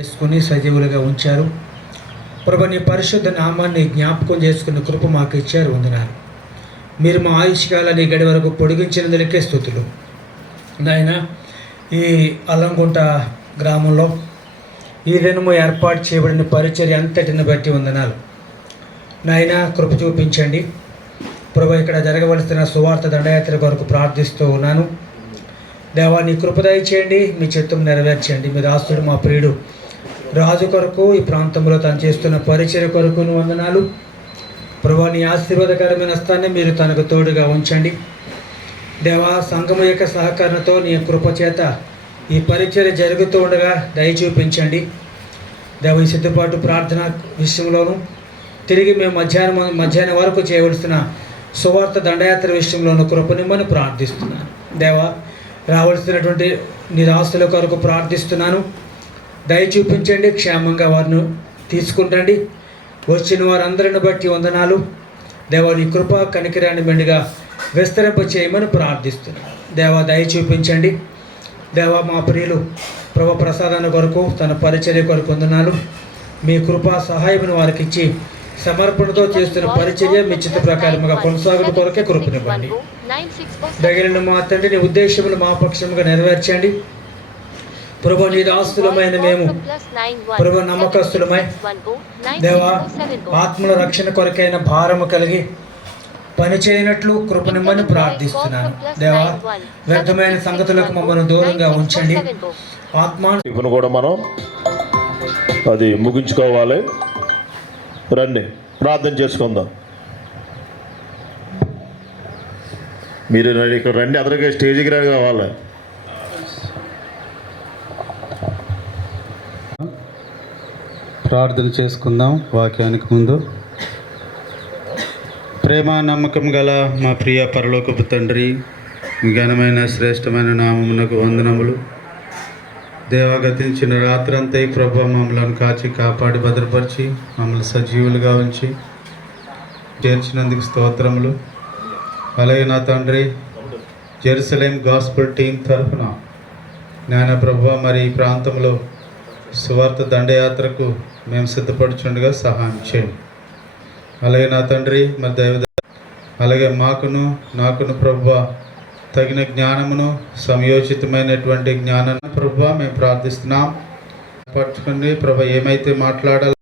చేసుకుని సజీవులుగా ఉంచారు. ప్రభు, నీ పరిశుద్ధ నామాన్ని జ్ఞాపకం చేసుకున్న కృప మాకు ఇచ్చారు. వందనాలు. మీరు మా ఆయుష్కాలాన్ని గడి వరకు పొడిగించినందులకే స్తుతులు. నాయన, ఈ అల్లంగుంట గ్రామంలో ఈ దినము ఏర్పాటు చేయబడిన పరిచర్య అంతటిని బట్టి వందనాలు. నాయన, కృప చూపించండి. ప్రభు, ఇక్కడ జరగవలసిన సువార్త దండయాత్ర కొరకు ప్రార్థిస్తూ ఉన్నాను. దేవా, నీ కృప దయచేయండి, మీ చిత్తం నెరవేర్చండి. మీ దాసుడు మా ప్రియుడు రాజు కొరకు, ఈ ప్రాంతంలో తను చేస్తున్న పరిచర్య కొరకు వందనాలు. ప్రభు, నీ ఆశీర్వాదకరమైన స్థాన్ని మీరు తనకు తోడుగా ఉంచండి. దేవా, సంఘము యొక్క సహకారంతో నీ కృప చేత ఈ పరిచర్య జరుగుతూ ఉండగా దయ చూపించండి. దేవ, ఈ సిద్ధపాటు ప్రార్థన విషయంలోనూ తిరిగి మేము మధ్యాహ్నం వరకు చేయవలసిన సువార్త దండయాత్ర విషయంలోనూ కృపనిమ్మని ప్రార్థిస్తున్నాను. దేవా, రావాల్సినటువంటి నీ దాసుల కొరకు ప్రార్థిస్తున్నాను. దయ చూపించండి, క్షేమంగా వారిని తీసుకుంటండి. వచ్చిన వారందరిని బట్టి వందనాలు. దేవా, నీ కృప కనికిరాన్ని మెండుగా విస్తరింప చేయమని ప్రార్థిస్తున్నాను. దేవా, దయ చూపించండి. దేవా, మా ప్రియులు ప్రభు ప్రసాదాన్ని కొరకు, తన పరిచర్య కొరకు వందనాలు. మీ కృపా సహాయమును వారికి ఇచ్చి సమర్పణతో చేస్తున్న పరిచర్య మీ చిత్త ప్రకారముగా కొనసాగుట కొరకే కృపనివ్వండి. దగిలిన మా తండ్రి, నీ ఉద్దేశములు మా పక్షముగా నెరవేర్చండి. ప్రభు, నీ దాసులమైన మేము ప్రభు నమ్మకస్తులమై దేవా, ఆత్మల రక్షణ కొరకైన భారము కలిగి పనిచేయనట్లు కృపనిమ్మని ప్రార్థిస్తున్నాను. దేవా, వ్యర్థమైన సంగతులకు మమ్మల్ని దూరంగా ఉంచండి. ఆత్మను కూడా మనం అది ముగించుకోవాలి. రండి, ప్రార్థన చేసుకుందాం. మీరు ఇక్కడ రండి, అదరగా స్టేజ్కి రావాలి. ప్రార్థన చేసుకుందాం. వాక్యానికి ముందు ప్రేమ నమ్మకం గల మా ప్రియ పరలోకపు తండ్రి, ఘనమైన శ్రేష్టమైన నామమునకు వందనములు. దేవగతించిన రాత్రంతా ప్రభు మమ్మల్ని కాచి కాపాడి భద్రపరిచి మమ్మల్ని సజీవులుగా ఉంచి చేర్చినందుకు స్తోత్రములు. అలాగే నా తండ్రి, జెరూసలేం గాస్పెల్ టీం తరఫున నాయన ప్రభు, మరి ఈ ప్రాంతంలో సువార్త దండయాత్రకు మేము సిద్ధపడుచుండగా సహాయం చేయండి. అలాగే నా తండ్రి, మరి అలాగే నాకును ప్రభువా తగిన జ్ఞానమును, సమయోచితమైనటువంటి జ్ఞానాన్ని ప్రభువా మేము ప్రార్థిస్తున్నాం. పట్టుకుని ప్రభు ఏమైతే మాట్లాడాలి